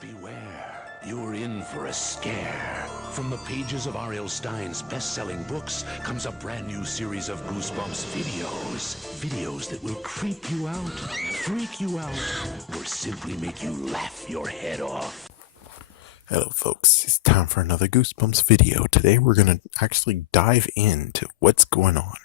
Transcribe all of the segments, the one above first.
Beware, you're in for a scare. From the pages of R.L. Stein's best-selling books comes a brand new series of Goosebumps videos. Videos that will creep you out, freak you out, or simply make you laugh your head off. Hello folks, it's time for another Goosebumps video. Today we're going to actually dive into what's going on.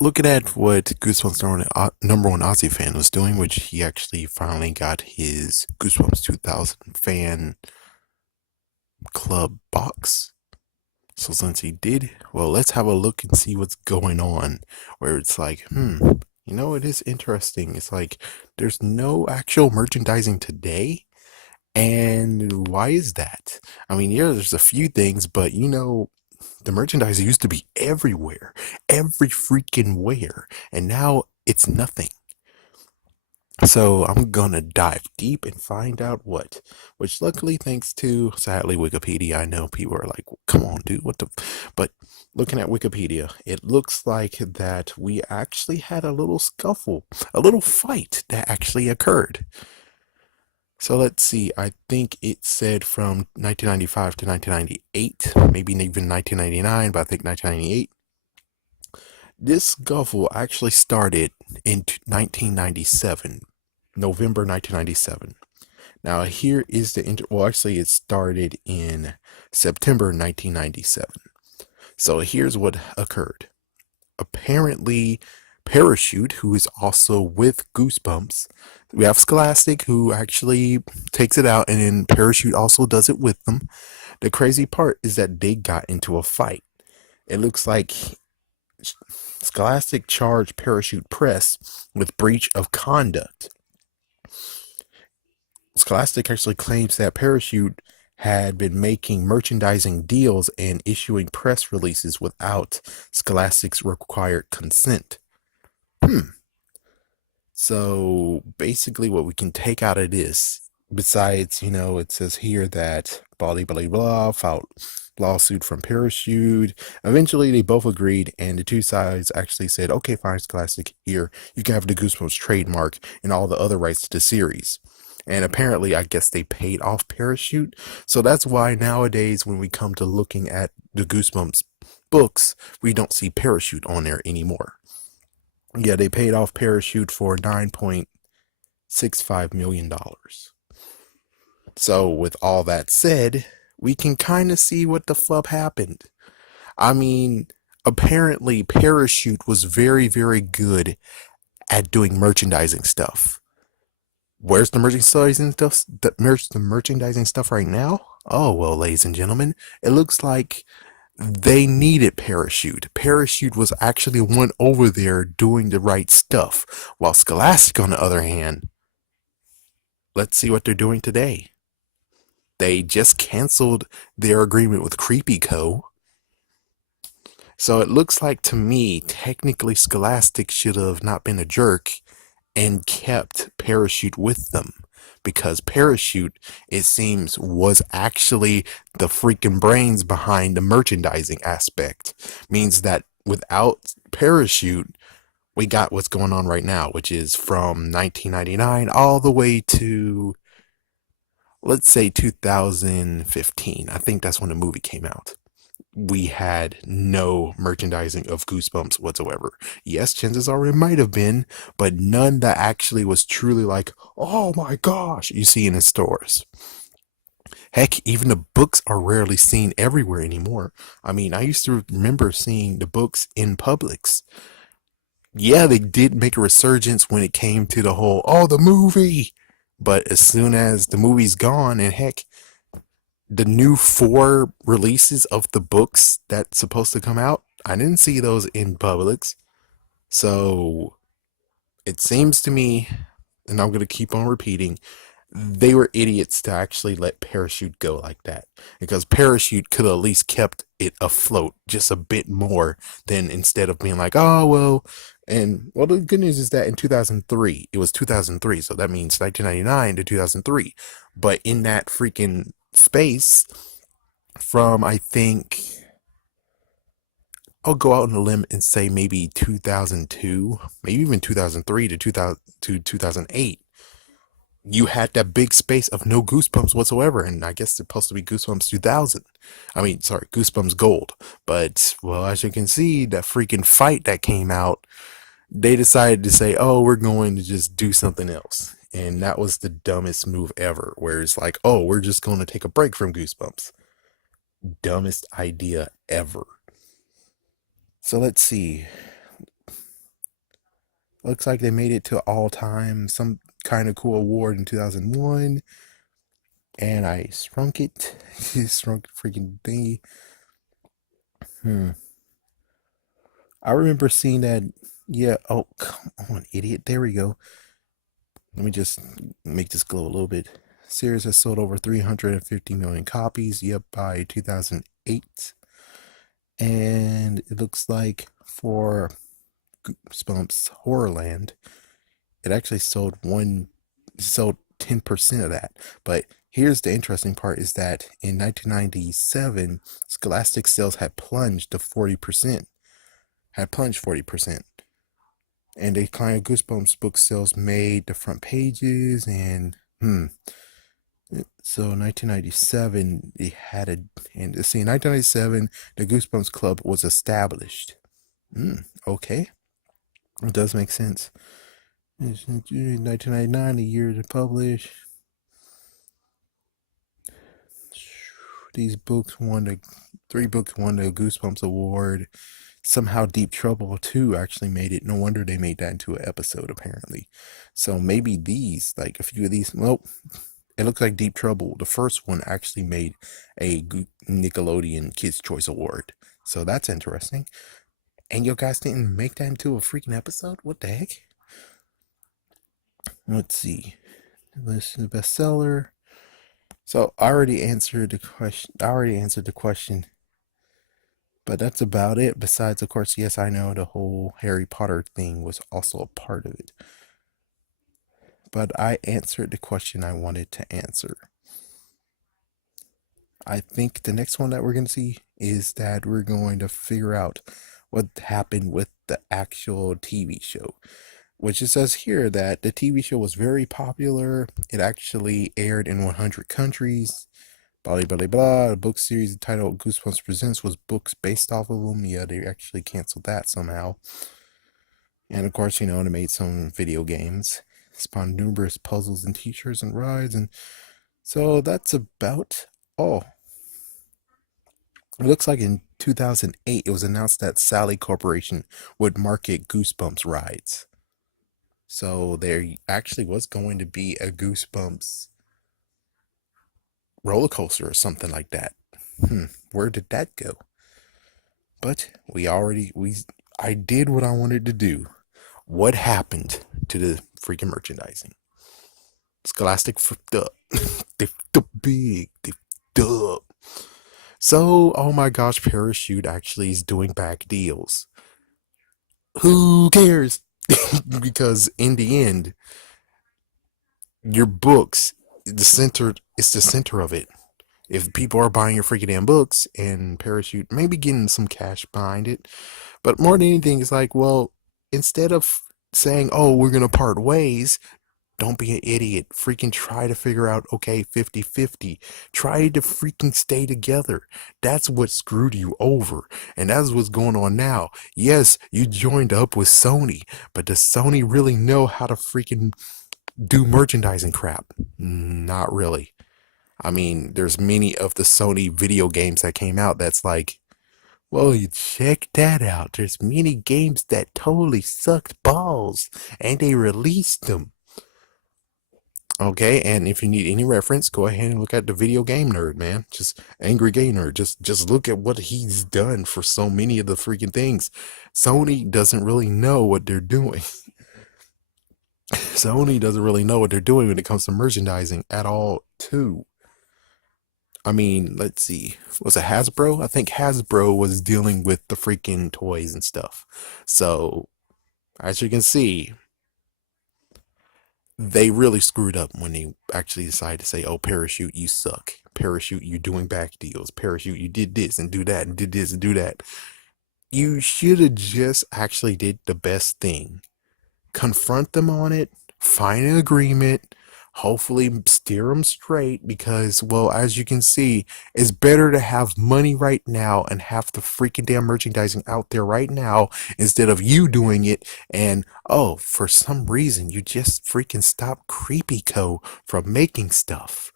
Looking at what Goosebumps number one Ozzy fan was doing, which he actually finally got his Goosebumps 2000 fan club box. So since he did, well, let's have a look and see what's going on. Where it's like, it is interesting. It's like there's no actual merchandising today. And why is that? I mean, yeah, there's a few things, but the merchandise used to be everywhere, every freaking where, and now it's nothing. So I'm gonna dive deep and find out what, which luckily, thanks to sadly Wikipedia, I know people are like, come on, dude, what the, but looking at Wikipedia, it looks like that we actually had a little scuffle, a little fight that actually occurred. So let's see, I think it said from 1995 to 1998, maybe even 1999, but I think 1998. This scuffle actually started in 1997, November 1997. Now here is actually it started in September 1997. So here's what occurred. Apparently, Parachute, who is also with Goosebumps, we have Scholastic, who actually takes it out, and then Parachute also does it with them. The crazy part is that they got into a fight. It looks like Scholastic charged Parachute Press with breach of conduct. Scholastic actually claims that Parachute had been making merchandising deals and issuing press releases without Scholastic's required consent. So basically what we can take out of this, besides, it says here that blah, blah, blah, filed lawsuit from Parachute. Eventually they both agreed, and the two sides actually said, okay, fine, Scholastic, here, you can have the Goosebumps trademark and all the other rights to the series. And apparently, I guess they paid off Parachute. So that's why nowadays, when we come to looking at the Goosebumps books, we don't see Parachute on there anymore. Yeah, they paid off Parachute for $9.65 million. So with all that said, we can kind of see what the flub happened. I mean, apparently Parachute was very, very good at doing merchandising stuff. Where's the merchandising stuff? The merchandising stuff right now? Oh, well, ladies and gentlemen, it looks like they needed Parachute. Parachute was actually one over there doing the right stuff. While Scholastic, on the other hand, let's see what they're doing today. They just canceled their agreement with Creepy Co. So it looks like to me, technically Scholastic should have not been a jerk and kept Parachute with them. Because Parachute, it seems, was actually the freaking brains behind the merchandising aspect. Means that without Parachute, we got what's going on right now, which is from 1999 all the way to, let's say, 2015. I think that's when the movie came out. We had no merchandising of Goosebumps whatsoever. Yes, chances are it might have been, but none that actually was truly like, oh my gosh, you see in the stores. Heck, even the books are rarely seen everywhere anymore. I mean, I used to remember seeing the books in Publix. Yeah, they did make a resurgence when it came to the whole, oh, the movie. But as soon as the movie's gone, and heck, the new 4 releases of the books that's supposed to come out, I didn't see those in Publix. So it seems to me, and I'm going to keep on repeating, they were idiots to actually let Parachute go like that. Because Parachute could have at least kept it afloat just a bit more than instead of being like, oh, well. And well, the good news is that in 2003, it was 2003. So that means 1999 to 2003. But in that freaking space from, I think, I'll go out on a limb and say maybe 2002, maybe even 2003 to 2008. you had that big space of no Goosebumps whatsoever, and I guess it's supposed to be Goosebumps 2000. I mean, sorry, Goosebumps Gold. But, well, as you can see, that freaking fight that came out, they decided to say, oh, we're going to just do something else. And that was the dumbest move ever, where it's like, oh, we're just going to take a break from Goosebumps. Dumbest idea ever. So let's see. Looks like they made it to all time, some kind of cool award in 2001. And I shrunk it. Shrunk the freaking thingy. I remember seeing that. Yeah. Oh, come on, idiot. There we go. Let me just make this glow a little bit. Series has sold over 350 million copies. Yep, by 2008. And it looks like for Goosebumps Horrorland, it actually sold 10% of that. But here's the interesting part is that in 1997, Scholastic sales had plunged to 40%. Had plunged 40%. And they kind of Goosebumps book sales made the front pages and so 1997 they had a and see in 1997 the Goosebumps Club was established. Okay. It does make sense. 1999, the year to publish. These books won the three books won the Goosebumps Award. Somehow Deep Trouble 2 actually made it. No wonder they made that into an episode, apparently. So maybe these, like a few of these, well, it looks like Deep Trouble, the first one, actually made a Nickelodeon Kids' Choice Award. So that's interesting. And you guys didn't make that into a freaking episode? What the heck? Let's see. List of bestseller. So I already answered the question. But that's about it. Besides, of course, yes, I know the whole Harry Potter thing was also a part of it. But I answered the question I wanted to answer. I think the next one that we're going to see is that we're going to figure out what happened with the actual TV show. Which it says here that the TV show was very popular. It actually aired in 100 countries. Blah, blah, blah, blah. The book series titled Goosebumps Presents was books based off of them. Yeah, they actually canceled that somehow. And of course, they made some video games. Spawned numerous puzzles and t-shirts and rides. And so that's about all. It looks like in 2008, it was announced that Sally Corporation would market Goosebumps rides. So there actually was going to be a Goosebumps roller coaster or something like that. Where did that go? But I did what I wanted to do. What happened to the freaking merchandising? Scholastic fucked up. They fucked up big. They fucked up. So, oh my gosh, Parachute actually is doing back deals. Who cares? Because in the end, your books, it's the center of it. If people are buying your freaking damn books and Parachute maybe getting some cash behind it, but more than anything, it's like, well, instead of saying, oh, we're going to part ways, don't be an idiot. Freaking try to figure out, okay, 50-50. Try to freaking stay together. That's what screwed you over. And that's what's going on now. Yes, you joined up with Sony, but does Sony really know how to freaking do merchandising crap? Not really. I mean, there's many of the Sony video games that came out that's like, well, you check that out. There's many games that totally sucked balls and they released them. Okay, and if you need any reference, go ahead and look at the video game nerd, man. Just angry gay nerd. Just look at what he's done for so many of the freaking things. Sony doesn't really know what they're doing. Sony doesn't really know what they're doing when it comes to merchandising at all, too. I mean, let's see. Was it Hasbro? I think Hasbro was dealing with the freaking toys and stuff. So, as you can see, they really screwed up when they actually decided to say, oh, Parachute, you suck. Parachute, you doing back deals. Parachute, you did this and do that and did this and do that. You should have just actually did the best thing. Confront them on it, find an agreement, Hopefully steer them straight because, well, as you can see, it's better to have money right now and have the freaking damn merchandising out there right now instead of you doing it and, oh, for some reason you just freaking stopped Creepy Co. from making stuff.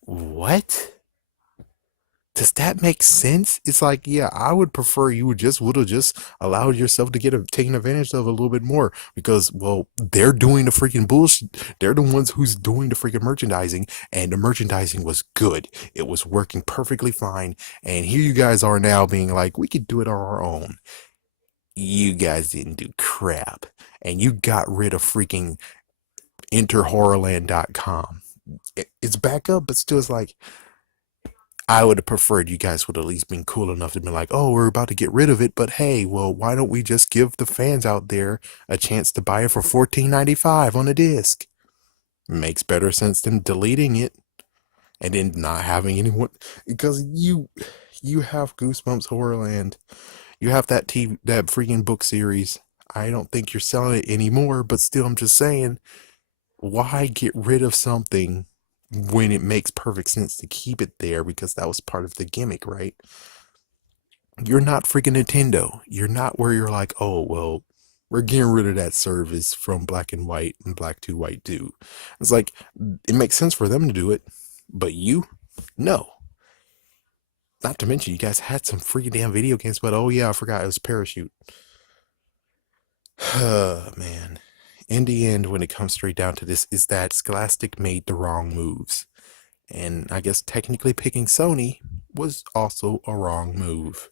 What? Does that make sense? It's like, yeah, I would prefer you would have just allowed yourself to get taken advantage of a little bit more because, well, they're doing the freaking bullshit. They're the ones who's doing the freaking merchandising, and the merchandising was good. It was working perfectly fine. And here you guys are now being like, we could do it on our own. You guys didn't do crap, and you got rid of freaking enterhorrorland.com. It's back up, but still, it's like, I would have preferred you guys would at least been cool enough to be like, oh, we're about to get rid of it, but hey, well, why don't we just give the fans out there a chance to buy it for $14.95 on a disc? Makes better sense than deleting it and then not having anyone, because you have Goosebumps Horrorland, you have that freaking book series. I don't think you're selling it anymore, but still, I'm just saying, why get rid of something when it makes perfect sense to keep it there because that was part of the gimmick, right? You're not freaking Nintendo. You're not where you're like, oh, well, we're getting rid of that service from Black and White and Black to White 2. It's like, it makes sense for them to do it, but you? No. Not to mention, you guys had some freaking damn video games, but oh yeah, I forgot it was Parachute. Man. In the end, when it comes straight down to this, is that Scholastic made the wrong moves. And I guess technically picking Sony was also a wrong move.